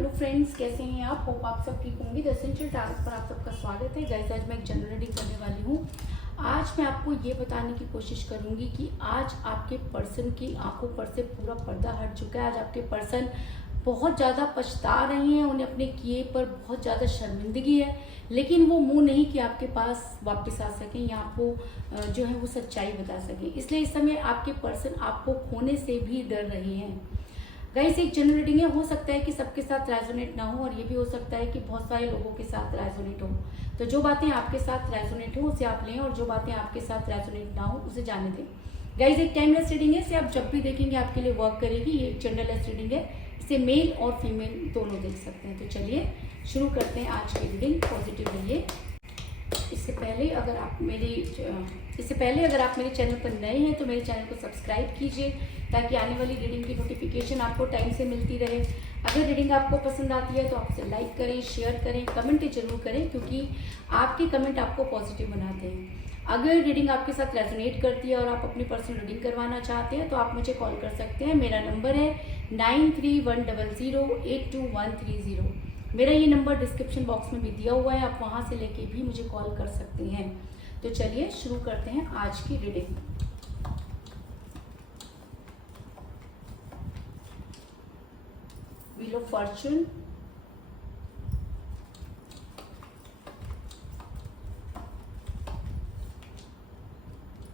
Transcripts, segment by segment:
Hello friends, कैसे हैं आप? होप आप सब ठीक होंगे। द एसेंशियल टैरोट पर आप सबका स्वागत है। गाइस, आज मैं एक जनरल रीडिंग करने वाली हूँ। आज मैं आपको ये बताने की कोशिश करूँगी कि आज आपके पर्सन की आंखों पर से पूरा पर्दा हट चुका है। आज आपके पर्सन बहुत ज़्यादा पछता रहे हैं, उन्हें अपने किए पर बहुत ज़्यादा शर्मिंदगी है, लेकिन वो मुंह नहीं कि आपके पास वापस आ सकें या आपको जो है वो सच्चाई बता सकें। इसलिए इस समय आपके पर्सन आपको खोने से भी डर रहे हैं। गाइस, एक जनरल रीडिंग है, हो सकता है कि सबके साथ रेजोनेट ना हो और ये भी हो सकता है कि बहुत सारे लोगों के साथ रेजोनेट हो। तो जो बातें आपके साथ रेजोनेट हो उसे आप लें और जो बातें आपके साथ रेजोनेट ना हो उसे जाने दें। गाइस, एक टाइमलेस रीडिंग है, इसे आप जब भी देखेंगे आपके लिए वर्क करेगी। ये एक जनरलेस रीडिंग है, इसे मेल और फीमेल दोनों देख सकते हैं। तो चलिए शुरू करते हैं आज की रीडिंग। पॉजिटिव रहिए। इससे पहले अगर आप मेरे चैनल पर नए हैं तो मेरे चैनल को सब्सक्राइब कीजिए ताकि आने वाली रीडिंग की नोटिफिकेशन आपको टाइम से मिलती रहे। अगर रीडिंग आपको पसंद आती है तो आप इसे लाइक करें, शेयर करें, कमेंट जरूर करें, क्योंकि आपके कमेंट आपको पॉजिटिव बनाते हैं। अगर रीडिंग आपके साथ रेजोनेट करती है और आप अपनी पर्सनल रीडिंग करवाना चाहते हैं तो आप मुझे कॉल कर सकते हैं। मेरा नंबर है 9310082130। मेरा ये नंबर डिस्क्रिप्शन बॉक्स में भी दिया हुआ है, आप वहाँ से लेके भी मुझे कॉल कर सकते हैं। तो चलिए शुरू करते हैं आज की reading. Wheel of fortune,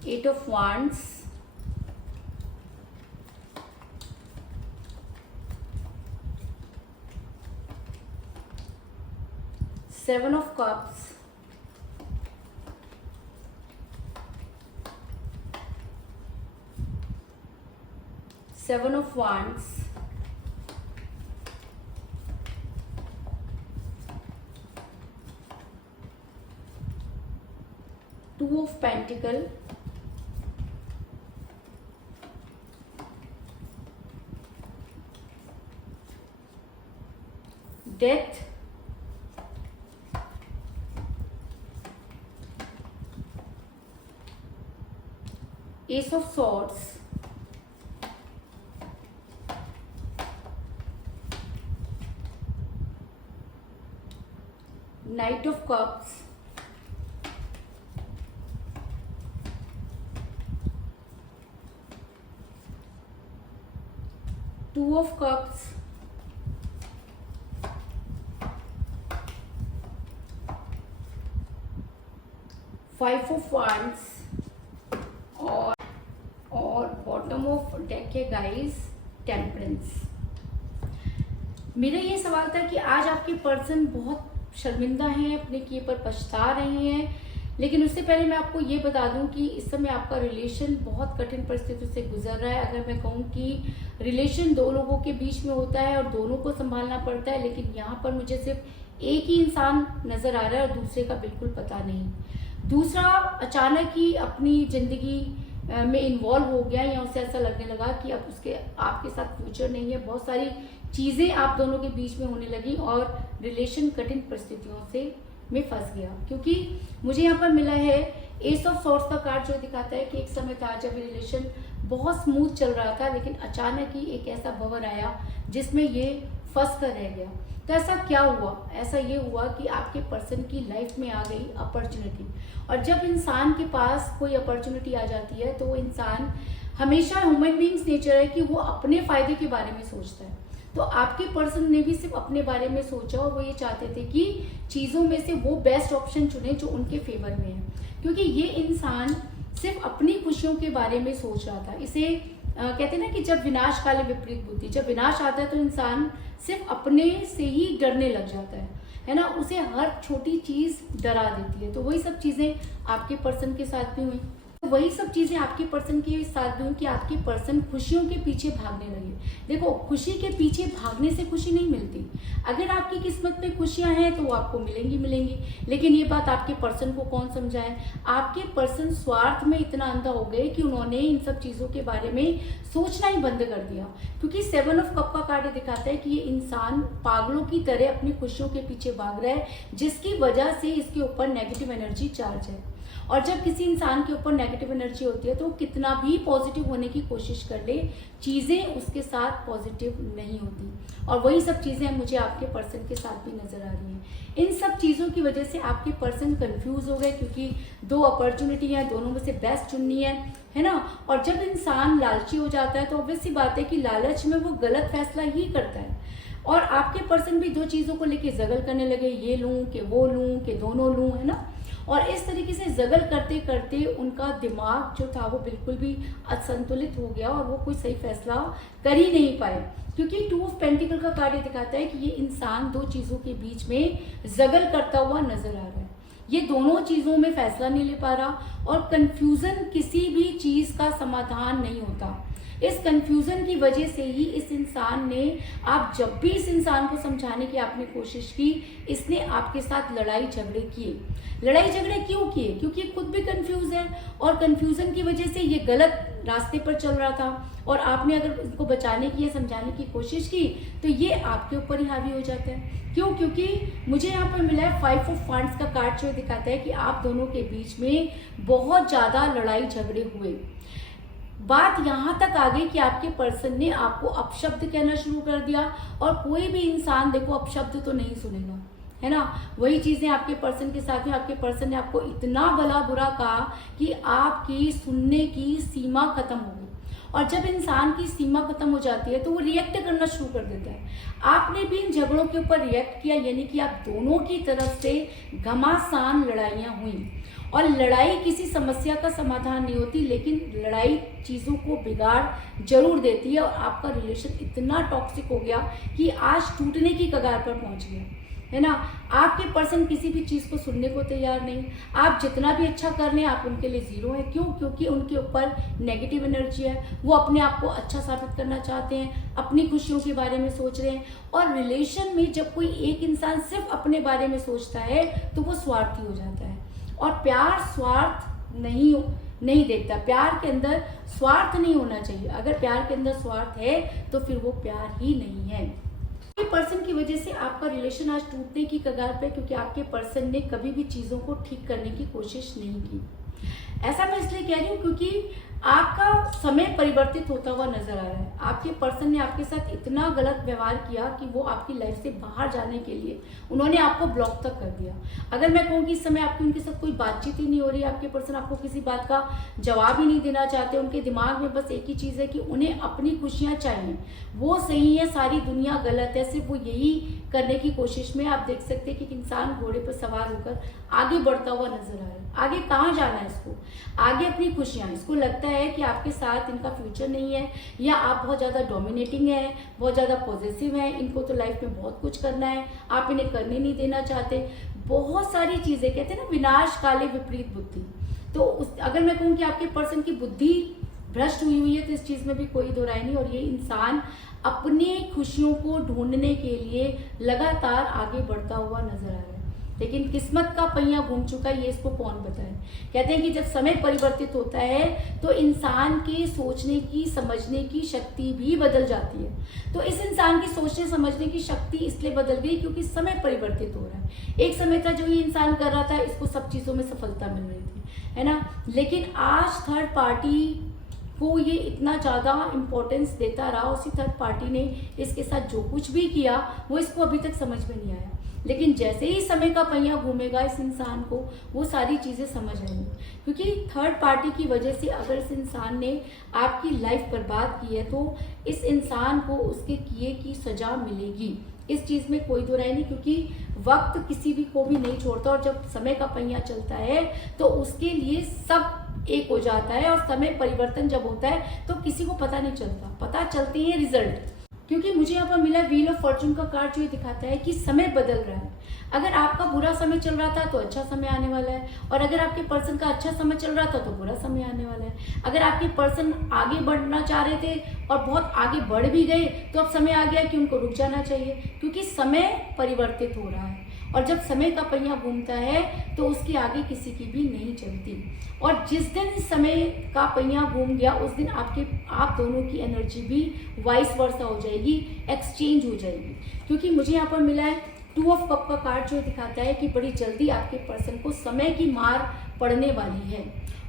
eight of wands, seven of cups, seven of wands, two of pentacle, death, ace of swords, knight of cups, two of cups, five of wands और बॉटम ऑफ डेक है guys, temperance. मेरा ये सवाल था कि आज आपके person बहुत शर्मिंदा हैं, अपने किए पर पछता रहे हैं, लेकिन उससे पहले मैं आपको ये बता दूं कि इस समय आपका रिलेशन बहुत कठिन परिस्थितियों से गुजर रहा है। अगर मैं कहूँ कि रिलेशन दो लोगों के बीच में होता है और दोनों को संभालना पड़ता है, लेकिन यहाँ पर मुझे सिर्फ एक ही इंसान नजर आ रहा है और दूसरे का बिल्कुल पता नहीं। दूसरा अचानक ही अपनी जिंदगी में इन्वॉल्व हो गया या उसे ऐसा लगने लगा कि अब उसके आपके साथ फ्यूचर नहीं है। बहुत सारी चीजें आप दोनों के बीच में होने लगी और रिलेशन कठिन परिस्थितियों से में फंस गया, क्योंकि मुझे यहाँ पर मिला है एस ऑफ सॉर्ड्स का कार्ड, जो दिखाता है कि एक समय था जब रिलेशन बहुत स्मूथ चल रहा था, लेकिन अचानक ही एक ऐसा भंवर आया जिसमें ये फंस कर रह गया। तो ऐसा क्या हुआ? ऐसा ये हुआ कि आपके पर्सन की लाइफ में आ गई अपॉर्चुनिटी, और जब इंसान के पास कोई अपॉर्चुनिटी आ जाती है तो वो इंसान हमेशा, ह्यूमन बीइंग्स नेचर है कि वो अपने फायदे के बारे में सोचता है। तो आपके पर्सन ने भी सिर्फ अपने बारे में सोचा और वो ये चाहते थे कि चीज़ों में से वो बेस्ट ऑप्शन चुने जो उनके फेवर में है, क्योंकि ये इंसान सिर्फ अपनी खुशियों के बारे में सोच रहा था। इसे कहते हैं ना कि जब विनाश काले विपरीत बुद्धि, जब विनाश आता है तो इंसान सिर्फ अपने से ही डरने लग जाता है ना, उसे हर छोटी चीज डरा देती है। तो वही सब चीजें आपके पर्सन के साथ भी हुई, तो वही सब चीजें आपके पर्सन के साथ भी हुई कि आपके पर्सन खुशियों के पीछे भागने लगे। देखो, खुशी के पीछे भागने से खुशी नहीं मिलती। अगर आपकी किस्मत में खुशियां हैं तो वो आपको मिलेंगी, लेकिन ये बात आपके पर्सन को कौन समझाए? आपके पर्सन स्वार्थ में इतना अंधा हो गए कि उन्होंने इन सब चीजों के बारे में सोचना ही बंद कर दिया। क्योंकि सेवन ऑफ कप का कार्ड दिखाता है कि ये इंसान पागलों की तरह अपनी खुशियों के पीछे भाग रहा है, जिसकी वजह से इसके ऊपर नेगेटिव एनर्जी चार्ज है। और जब किसी इंसान के ऊपर नेगेटिव एनर्जी होती है तो वो कितना भी पॉजिटिव होने की कोशिश कर ले, चीज़ें उसके साथ पॉजिटिव नहीं होती। और वही सब चीज़ें मुझे आपके पर्सन के साथ भी नज़र आ रही हैं। इन सब चीज़ों की वजह से आपके पर्सन कंफ्यूज हो गए, क्योंकि दो अपॉर्चुनिटी है, दोनों में से बेस्ट चुननी है ना। और जब इंसान लालची हो जाता है तो ऑब्वियस सी बात है कि लालच में वो गलत फैसला ही करता है। और आपके पर्सन भी दो चीज़ों को लेके जगल करने लगे, ये लूँ कि वो लूँ कि दोनों लूँ, है ना। और इस तरीके से जगल करते करते उनका दिमाग जो था वो बिल्कुल भी असंतुलित हो गया और वो कोई सही फैसला कर ही नहीं पाए, क्योंकि 2 ऑफ पेंटिकल का कार्य दिखाता है कि ये इंसान दो चीज़ों के बीच में जगल करता हुआ नजर आ रहा है। ये दोनों चीज़ों में फैसला नहीं ले पा रहा और कंफ्यूजन किसी भी चीज़ का समाधान नहीं होता। इस कंफ्यूजन की वजह से ही इस इंसान ने, आप जब भी इस इंसान को समझाने की आपने कोशिश की, इसने आपके साथ लड़ाई झगड़े किए। लड़ाई झगड़े क्यों किए? क्योंकि खुद भी कंफ्यूज है और कंफ्यूजन की वजह से ये गलत रास्ते पर चल रहा था और आपने अगर इसको बचाने की या समझाने की कोशिश की तो ये आपके ऊपर ही हावी हो जाता है। क्यों? क्योंकि मुझे यहाँ पर मिला है 5 ऑफ वांड्स का कार्ड जो दिखाता है कि आप दोनों के बीच में बहुत ज़्यादा लड़ाई झगड़े हुए। बात यहाँ तक आ गई कि आपके पर्सन ने आपको अपशब्द कहना शुरू कर दिया, और कोई भी इंसान देखो अपशब्द तो नहीं सुनेगा, है ना। वही चीजें आपके पर्सन के साथ में, आपके पर्सन ने आपको इतना भला बुरा कहा कि आपकी सुनने की सीमा खत्म हो गई। और जब इंसान की सीमा खत्म हो जाती है तो वो रिएक्ट करना शुरू कर देता है। आपने भी इन झगड़ों के ऊपर रिएक्ट किया, यानी कि आप दोनों की तरफ से घमासान लड़ाइयाँ हुई। और लड़ाई किसी समस्या का समाधान नहीं होती, लेकिन लड़ाई चीज़ों को बिगाड़ जरूर देती है। और आपका रिलेशन इतना टॉक्सिक हो गया कि आज टूटने की कगार पर पहुंच गया, है ना। आपके पर्सन किसी भी चीज़ को सुनने को तैयार नहीं। आप जितना भी अच्छा कर लें आप उनके लिए ज़ीरो है। क्यों? क्योंकि उनके ऊपर नेगेटिव एनर्जी है। वो अपने आप को अच्छा साबित करना चाहते हैं, अपनी खुशियों के बारे में सोच रहे हैं। और रिलेशन में जब कोई एक इंसान सिर्फ अपने बारे में सोचता है तो वो स्वार्थी हो जाता है। और प्यार स्वार्थ नहीं देखता। प्यार के अंदर स्वार्थ नहीं होना चाहिए। अगर प्यार के अंदर स्वार्थ है तो फिर वो प्यार ही नहीं है। आपके पर्सन की वजह से आपका रिलेशन आज टूटने की कगार पे, क्योंकि आपके पर्सन ने कभी भी चीज़ों को ठीक करने की कोशिश नहीं की। ऐसा मैं इसलिए कह रही हूँ क्योंकि आपका समय परिवर्तित होता हुआ नजर आ रहा है। आपके पर्सन ने आपके साथ इतना गलत व्यवहार किया कि वो आपकी लाइफ से बाहर जाने के लिए उन्होंने आपको ब्लॉक तक कर दिया। अगर मैं कहूँ कि इस समय आपकी उनके साथ कोई बातचीत ही नहीं हो रही, आपके पर्सन आपको किसी बात का जवाब ही नहीं देना चाहते। उनके दिमाग में बस एक ही चीज़ है कि उन्हें अपनी खुशियाँ चाहिए। वो सही है, सारी दुनिया गलत है, सिर्फ वो यही करने की कोशिश में। आप देख सकते हैं कि इंसान घोड़े पर सवार होकर आगे बढ़ता हुआ नजर आ रहा है। आगे कहाँ जाना है इसको? आगे अपनी खुशियाँ। इसको लगता है कि आपके साथ इनका फ्यूचर नहीं है, या आप बहुत ज़्यादा डोमिनेटिंग है, बहुत ज़्यादा पॉजिटिव है, इनको तो लाइफ में बहुत कुछ करना है, आप इन्हें करने नहीं देना चाहते। बहुत सारी चीज़ें, कहते हैं ना विनाश काले विपरीत बुद्धि। तो अगर मैं कहूँ कि आपके पर्सन की बुद्धि भ्रष्ट हुई है तो इस चीज़ में भी कोई दो राय नहीं। और ये इंसान अपनी खुशियों को ढूंढने के लिए लगातार आगे बढ़ता हुआ नजर आ रहा है। लेकिन किस्मत का पहिया घूम चुका है, ये इसको कौन बताए। कहते हैं कि जब समय परिवर्तित होता है तो इंसान के सोचने की समझने की शक्ति भी बदल जाती है। तो इस इंसान की सोचने समझने की शक्ति इसलिए बदल गई क्योंकि समय परिवर्तित हो रहा है। एक समय था जो ये इंसान कर रहा था, इसको सब चीज़ों में सफलता मिल रही थी, है ना। लेकिन आज थर्ड पार्टी को ये इतना ज़्यादा इम्पोर्टेंस देता रहा, उसी थर्ड पार्टी ने इसके साथ जो कुछ भी किया वो इसको अभी तक समझ में नहीं आया। लेकिन जैसे ही समय का पहिया घूमेगा इस इंसान को वो सारी चीज़ें समझ आएंगी, क्योंकि थर्ड पार्टी की वजह से अगर इस इंसान ने आपकी लाइफ बर्बाद की है तो इस इंसान को उसके किए की सज़ा मिलेगी। इस चीज़ में कोई दो राय नहीं, क्योंकि वक्त किसी भी को भी नहीं छोड़ता। और जब समय का पहिया चलता है तो उसके लिए सब एक हो जाता है। और समय परिवर्तन जब होता है तो किसी को पता नहीं चलता, पता चलते हैं रिजल्ट। क्योंकि मुझे यहाँ पर मिला व्हील ऑफ फॉर्चून का कार्ड जो ये दिखाता है कि समय बदल रहा है। अगर आपका बुरा समय चल रहा था तो अच्छा समय आने वाला है, और अगर आपके पर्सन का अच्छा समय चल रहा था तो बुरा समय आने वाला है। अगर आपके पर्सन आगे बढ़ना चाह रहे थे और बहुत आगे बढ़ भी गए तो अब समय आ गया कि उनको रुक जाना चाहिए, क्योंकि समय परिवर्तित हो रहा है। और जब समय का पहिया घूमता है तो उसके आगे किसी की भी नहीं चलती। और जिस दिन समय का पहिया घूम गया उस दिन आप दोनों की एनर्जी भी वाइस वर्सा हो जाएगी, एक्सचेंज हो जाएगी। क्योंकि मुझे यहाँ पर मिला है 2 ऑफ कप का कार्ड जो दिखाता है कि बड़ी जल्दी आपके पर्सन को समय की मार पड़ने वाली है।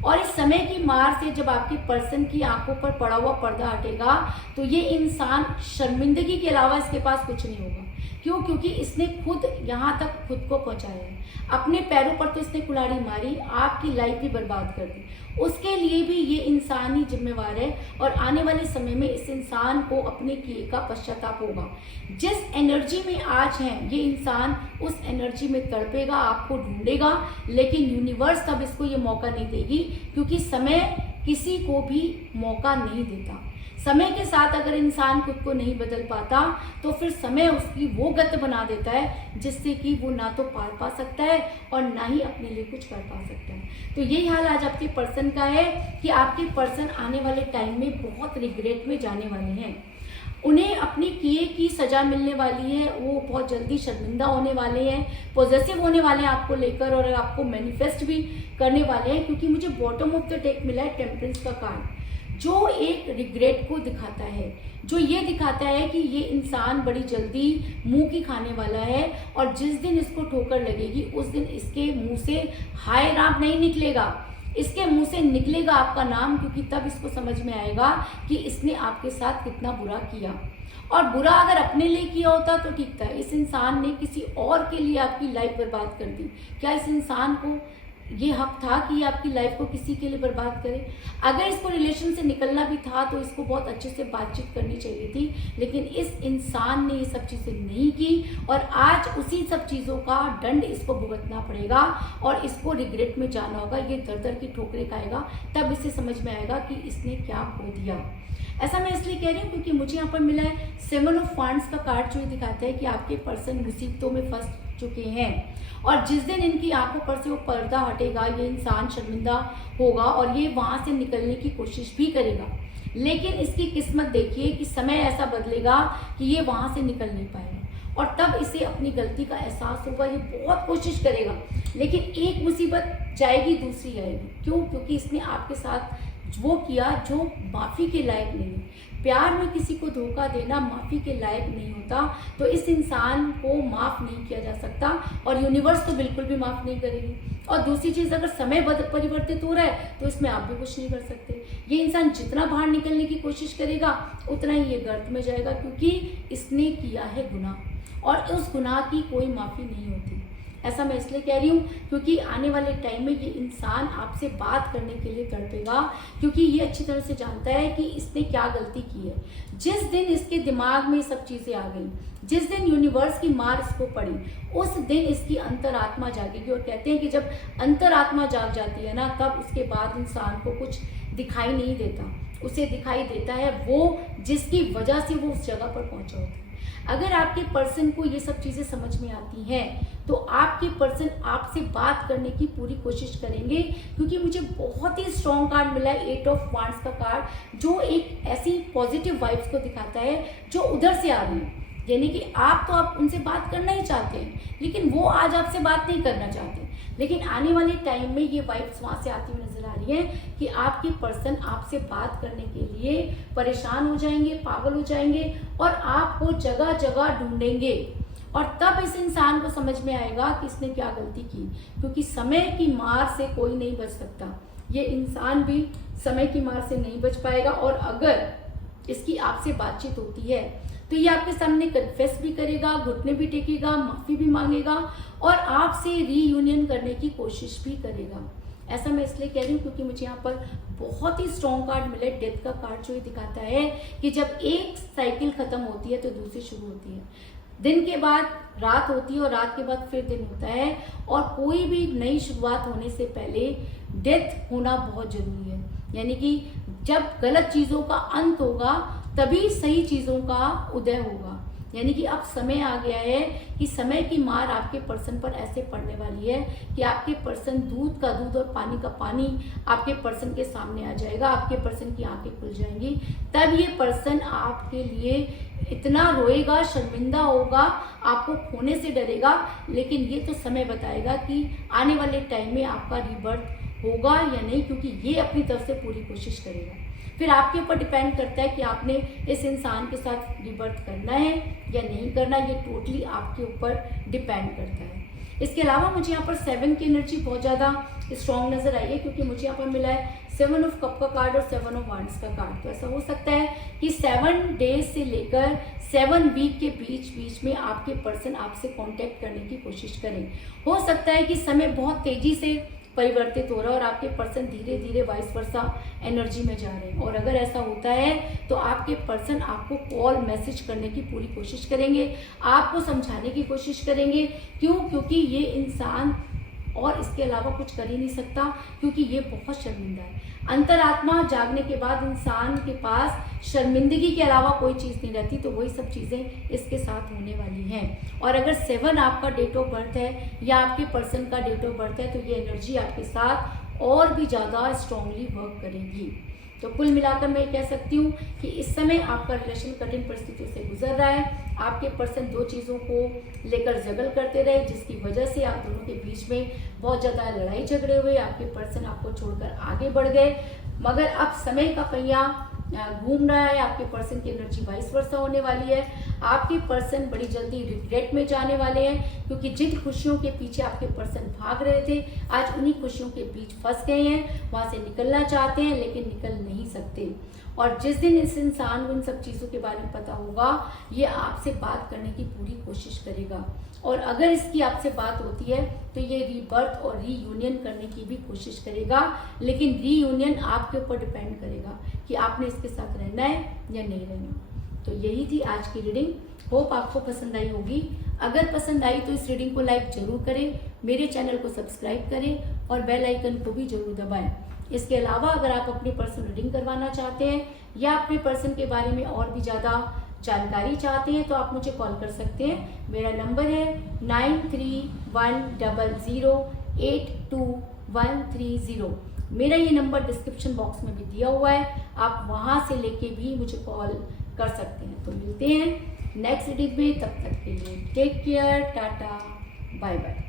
और इस समय की मार से जब आपके पर्सन की आंखों पर पड़ा हुआ पर्दा हटेगा तो ये इंसान शर्मिंदगी के अलावा इसके पास कुछ नहीं होगा। क्यों? क्योंकि इसने खुद यहाँ तक खुद को पहुंचाया है। अपने पैरों पर तो इसने कुल्हाड़ी मारी, आपकी लाइफ भी बर्बाद कर दी। उसके लिए भी ये इंसान ही जिम्मेवार है और आने वाले समय में इस इंसान को अपने किए का पश्चाताप होगा। जिस एनर्जी में आज है ये इंसान उस एनर्जी में तड़पेगा, आपको ढूंढेगा, लेकिन यूनिवर्स तब इसको ये मौका नहीं देगी, क्योंकि समय किसी को भी मौका नहीं देता। समय के साथ अगर इंसान खुद को नहीं बदल पाता तो फिर समय उसकी वो गत बना देता है जिससे कि वो ना तो पार पा सकता है और ना ही अपने लिए कुछ कर पा सकता है। तो यही हाल आज आपके पर्सन का है कि आपके पर्सन आने वाले टाइम में बहुत रिग्रेट में जाने वाले हैं। उन्हें अपने किए की सजा मिलने वाली है, वो बहुत जल्दी शर्मिंदा होने वाले हैं, पॉजिटिव होने वाले हैं आपको लेकर और आपको मैनिफेस्ट भी करने वाले हैं। क्योंकि मुझे बॉटम ऑफ द डेक मिला है टेम्परेंस का कार्ड, जो एक रिग्रेट को दिखाता है, जो ये दिखाता है कि ये इंसान बड़ी जल्दी मुंह की खाने वाला है और जिस दिन इसको ठोकर लगेगी उस दिन इसके मुंह से हाय राम नहीं निकलेगा, इसके मुंह से निकलेगा आपका नाम, क्योंकि तब इसको समझ में आएगा कि इसने आपके साथ कितना बुरा किया। और बुरा अगर अपने लिए किया होता तो ठीक था, इस इंसान ने किसी और के लिए आपकी लाइफ बर्बाद कर दी। क्या इस इंसान को ये हक था कि ये आपकी लाइफ को किसी के लिए बर्बाद करे? अगर इसको रिलेशन से निकलना भी था तो इसको बहुत अच्छे से बातचीत करनी चाहिए थी, लेकिन इस इंसान ने ये सब चीज़ें नहीं की और आज उसी सब चीज़ों का दंड इसको भुगतना पड़ेगा और इसको रिग्रेट में जाना होगा। ये दर दर की ठोकरें खाएगा, तब इसे समझ में आएगा कि इसने क्या खो दिया। ऐसा मैं इसलिए कह रही हूँ क्योंकि मुझे यहाँ पर मिला है 7 ऑफ वांड्स का कार्ड, जो दिखाता है कि आपके पर्सन मुसीबतों में फंस चुके हैं और जिस दिन इनकी आंखों पर से वो पर्दा हटेगा ये इंसान शर्मिंदा होगा और ये वहां से निकलने की कोशिश भी करेगा। लेकिन इसकी किस्मत देखिए कि समय ऐसा बदलेगा कि ये वहां से निकल नहीं पाएगा और तब इसे अपनी गलती का एहसास होगा। ये बहुत कोशिश करेगा, लेकिन एक मुसीबत जाएगी दूसरी आएगी। क्यों? क्योंकि इसने आपके साथ वो किया जो माफ़ी के लायक नहीं है। प्यार में किसी को धोखा देना माफ़ी के लायक नहीं होता, तो इस इंसान को माफ़ नहीं किया जा सकता और यूनिवर्स तो बिल्कुल भी माफ़ नहीं करेगी। और दूसरी चीज़, अगर समय परिवर्तित हो रहा है तो इसमें आप भी कुछ नहीं कर सकते। ये इंसान जितना बाहर निकलने की कोशिश करेगा उतना ही ये गर्त में जाएगा, क्योंकि इसने किया है गुनाह और उस गुनाह की कोई माफ़ी नहीं होती। ऐसा मैं इसलिए कह रही हूँ क्योंकि आने वाले टाइम में ये इंसान आपसे बात करने के लिए तड़पेगा, क्योंकि ये अच्छी तरह से जानता है कि इसने क्या गलती की है। जिस दिन इसके दिमाग में सब चीज़ें आ गई, जिस दिन यूनिवर्स की मार इसको पड़ी, उस दिन इसकी अंतरात्मा जागेगी। और कहते हैं कि जब अंतरात्मा जाग जाती है ना, तब उसके बाद इंसान को कुछ दिखाई नहीं देता, उसे दिखाई देता है वो जिसकी वजह से वो उस जगह पर पहुंचा होता है। अगर आपके पर्सन को ये सब चीज़ें समझ में आती हैं तो आपके पर्सन आपसे बात करने की पूरी कोशिश करेंगे, क्योंकि मुझे बहुत ही स्ट्रॉन्ग कार्ड मिला है 8 ऑफ वांड्स का कार्ड, जो एक ऐसी पॉजिटिव वाइब्स को दिखाता है जो उधर से आ रही है। यानी कि आप उनसे बात करना ही चाहते हैं, लेकिन वो आज आपसे बात नहीं करना चाहते, लेकिन आने वाले टाइम में ये वाइब्स वहाँ से आती हुई नजर आ रही है कि आपके पर्सन आपसे बात करने के लिए परेशान हो जाएंगे, पागल हो जाएंगे और आपको जगह जगह ढूंढेंगे। और तब इस इंसान को समझ में आएगा कि इसने क्या गलती की, क्योंकि समय की मार से कोई नहीं बच सकता। ये इंसान भी समय की मार से नहीं बच पाएगा और अगर इसकी आपसे बातचीत होती है तो ये आपके सामने कन्फेस भी करेगा, घुटने भी टेकेगा, माफ़ी भी मांगेगा और आपसे रीयूनियन करने की कोशिश भी करेगा। ऐसा मैं इसलिए कह रही हूँ क्योंकि मुझे यहाँ पर बहुत ही स्ट्रॉन्ग कार्ड मिले, डेथ का कार्ड, जो ये दिखाता है कि जब एक साइकिल खत्म होती है तो दूसरी शुरू होती है। दिन के बाद रात होती है और रात के बाद फिर दिन होता है, और कोई भी नई शुरुआत होने से पहले डेथ होना बहुत जरूरी है। यानी कि जब गलत चीज़ों का अंत होगा तभी सही चीज़ों का उदय होगा। यानी कि अब समय आ गया है कि समय की मार आपके पर्सन पर ऐसे पड़ने वाली है कि आपके पर्सन दूध का दूध और पानी का पानी आपके पर्सन के सामने आ जाएगा, आपके पर्सन की आंखें खुल जाएंगी। तब ये पर्सन आपके लिए इतना रोएगा, शर्मिंदा होगा, आपको खोने से डरेगा, लेकिन ये तो समय बताएगा कि आने वाले टाइम में आपका रीबर्थ होगा या नहीं, क्योंकि ये अपनी तरफ से पूरी कोशिश करेगा। फिर आपके ऊपर डिपेंड करता है कि आपने इस इंसान के साथ रिबर्थ करना है या नहीं करना, ये टोटली आपके ऊपर डिपेंड करता है। इसके अलावा मुझे यहाँ पर 7 की एनर्जी बहुत ज़्यादा स्ट्रॉन्ग नज़र आई है, क्योंकि मुझे यहाँ पर मिला है 7 ऑफ कप का कार्ड और 7 ऑफ वांड्स का कार्ड। तो ऐसा हो सकता है कि 7 डेज से लेकर 7 वीक के बीच में आपके पर्सन आपसे कांटेक्ट करने की कोशिश करें। हो सकता है कि समय बहुत तेज़ी से परिवर्तित हो रहा है और आपके पर्सन धीरे धीरे वाइस वर्सा एनर्जी में जा रहे हैं। और अगर ऐसा होता है तो आपके पर्सन आपको कॉल मैसेज करने की पूरी कोशिश करेंगे, आपको समझाने की कोशिश करेंगे। क्यों? क्योंकि ये इंसान और इसके अलावा कुछ कर ही नहीं सकता, क्योंकि ये बहुत शर्मिंदा है। अंतरात्मा जागने के बाद इंसान के पास शर्मिंदगी के अलावा कोई चीज़ नहीं रहती, तो वही सब चीज़ें इसके साथ होने वाली हैं। और अगर 7 आपका डेट ऑफ बर्थ है या आपके पर्सन का डेट ऑफ बर्थ है, तो ये एनर्जी आपके साथ और भी ज़्यादा स्ट्रांगली वर्क करेगी। तो कुल मिलाकर मैं कह सकती हूँ कि इस समय आपका रिलेशन कठिन परिस्थितियों से गुजर रहा है। आपके पर्सन 2 चीज़ों को लेकर जगल करते रहे, जिसकी वजह से आप दोनों के बीच में बहुत ज़्यादा लड़ाई झगड़े हुए। आपके पर्सन आपको छोड़कर आगे बढ़ गए, मगर अब समय का पहिया घूम रहा है। आपके पर्सन की एनर्जी वाइस वर्सा होने वाली है। आपके पर्सन बड़ी जल्दी रिग्रेट में जाने वाले हैं, क्योंकि जिन खुशियों के पीछे आपके पर्सन भाग रहे थे, आज उन्हीं खुशियों के बीच फंस गए हैं। वहां से निकलना चाहते हैं लेकिन निकल नहीं सकते। और जिस दिन इस इंसान को इन सब चीज़ों के बारे में पता होगा, ये आपसे बात करने की पूरी कोशिश करेगा। और अगर इसकी आपसे बात होती है तो ये रीबर्थ और रीयूनियन करने की भी कोशिश करेगा, लेकिन रीयूनियन आपके ऊपर डिपेंड करेगा कि आपने इसके साथ रहना है या नहीं रहना। तो यही थी आज की रीडिंग। होप आपको पसंद आई होगी। अगर पसंद आई तो इस रीडिंग को लाइक जरूर करें, मेरे चैनल को सब्सक्राइब करें और बेल आइकन को भी जरूर दबाएं। इसके अलावा अगर आप अपनी पर्सन रीडिंग करवाना चाहते हैं या अपने पर्सन के बारे में और भी ज़्यादा जानकारी चाहते हैं, तो आप मुझे कॉल कर सकते हैं। मेरा नंबर है 9310082130। मेरा ये नंबर डिस्क्रिप्शन बॉक्स में भी दिया हुआ है, आप वहाँ से लेके भी मुझे कॉल कर सकते हैं। तो मिलते हैं नेक्स्ट रीडिंग में, तब तक के लिए take care, tata, bye bye.